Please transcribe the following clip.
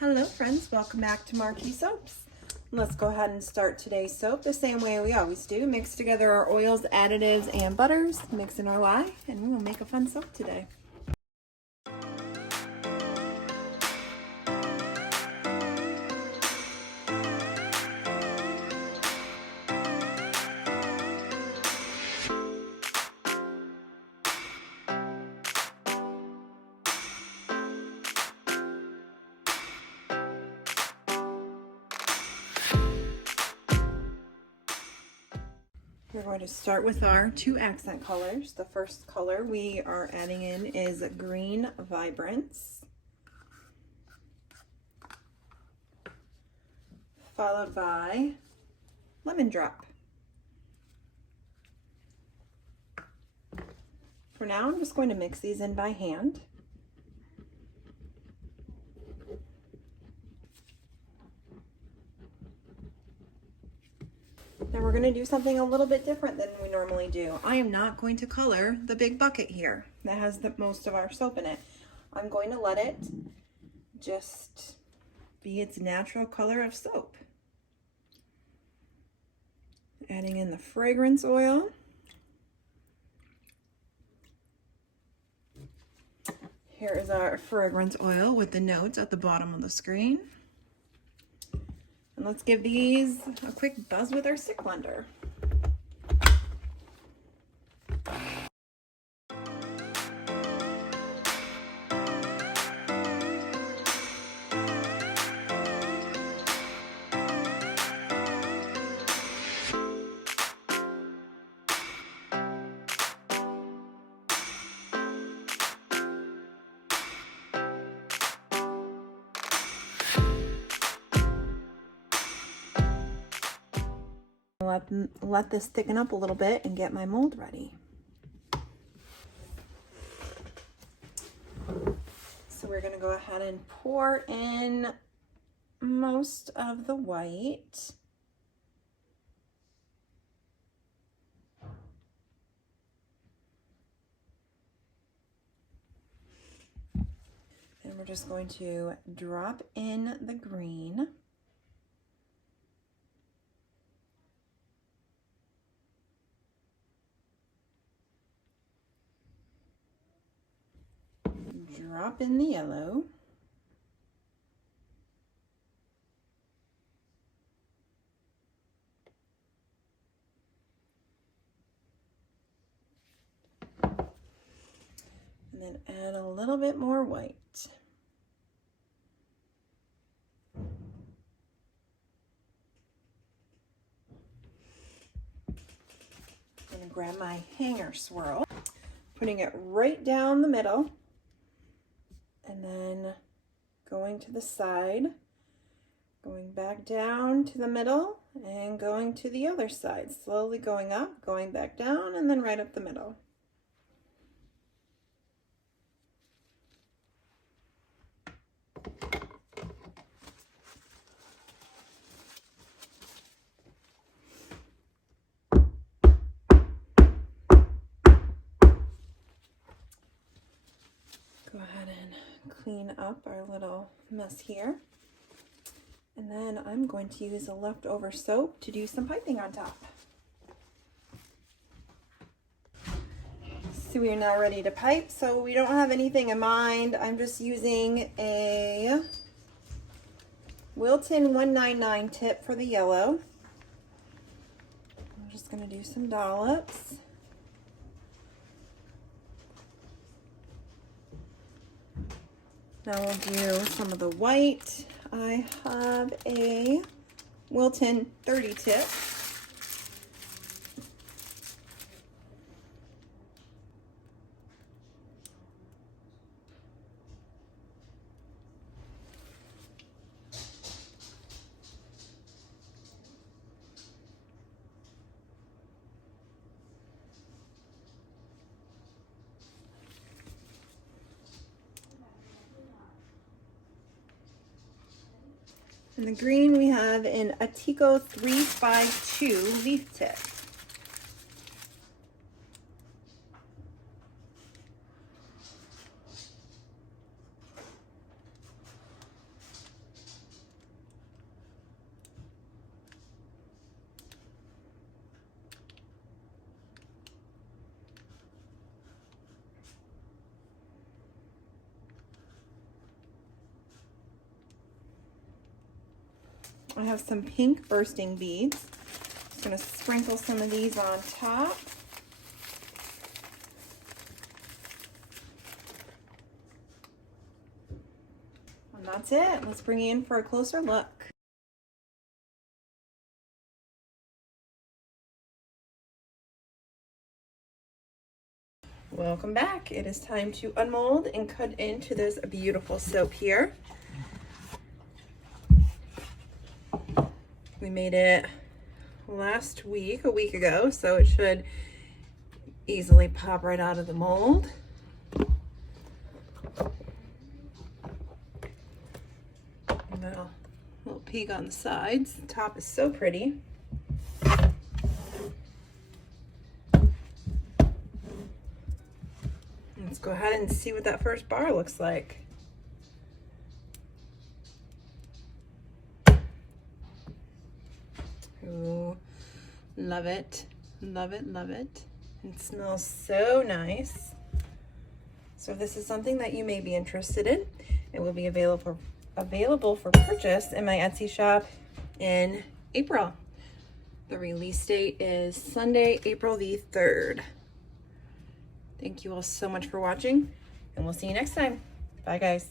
Hello friends, welcome back to Marquis soaps. Let's go ahead and start today's soap the same way we always do. Mix together our oils, additives, and butters, mix in our lye, and we will make a fun soap today. We're going to start with our two accent colors. The first color we are adding in is Green Vibrance, followed by Lemon Drop. For now, I'm just going to mix these in by hand. Now we're going to do something a little bit different than we normally do. I am not going to color the big bucket here that has the most of our soap in it. I'm going to let it just be its natural color of soap. Adding in the fragrance oil. Here is our fragrance oil with the notes at the bottom of the screen. And let's give these a quick buzz with our stick blender. Let this thicken up a little bit and get my mold ready. So we're going to go ahead and pour in most of the white. And we're just going to drop in the green. Drop in the yellow. And then add a little bit more white. I'm going to grab my hanger swirl, putting it right down the middle. And then going to the side, going back down to the middle, and going to the other side. Slowly going up, going back down, and then right up the middle. Go ahead and clean up our little mess here. And then I'm going to use a leftover soap to do some piping on top. So we are now ready to pipe. So we don't have anything in mind. I'm just using a Wilton 199 tip for the yellow. I'm just going to do some dollops. Now we'll do some of the white. I have a Wilton 30 tip. And the green we have in Atico 352 leaf tip. I have some pink bursting beads. Just gonna sprinkle some of these on top. And that's it. Let's bring you in for a closer look. Welcome back. It is time to unmold and cut into this beautiful soap here. We made it last week, a week ago, so it should easily pop right out of the mold. And then a little peek on the sides. The top is so pretty. Let's go ahead and see what that first bar looks like. Ooh, love it, love it, love it. It smells so nice. So if this is something that you may be interested in, it will be available for purchase in my Etsy shop in April. The release date is Sunday, April the 3rd. Thank you all so much for watching, and we'll see you next time. Bye, guys.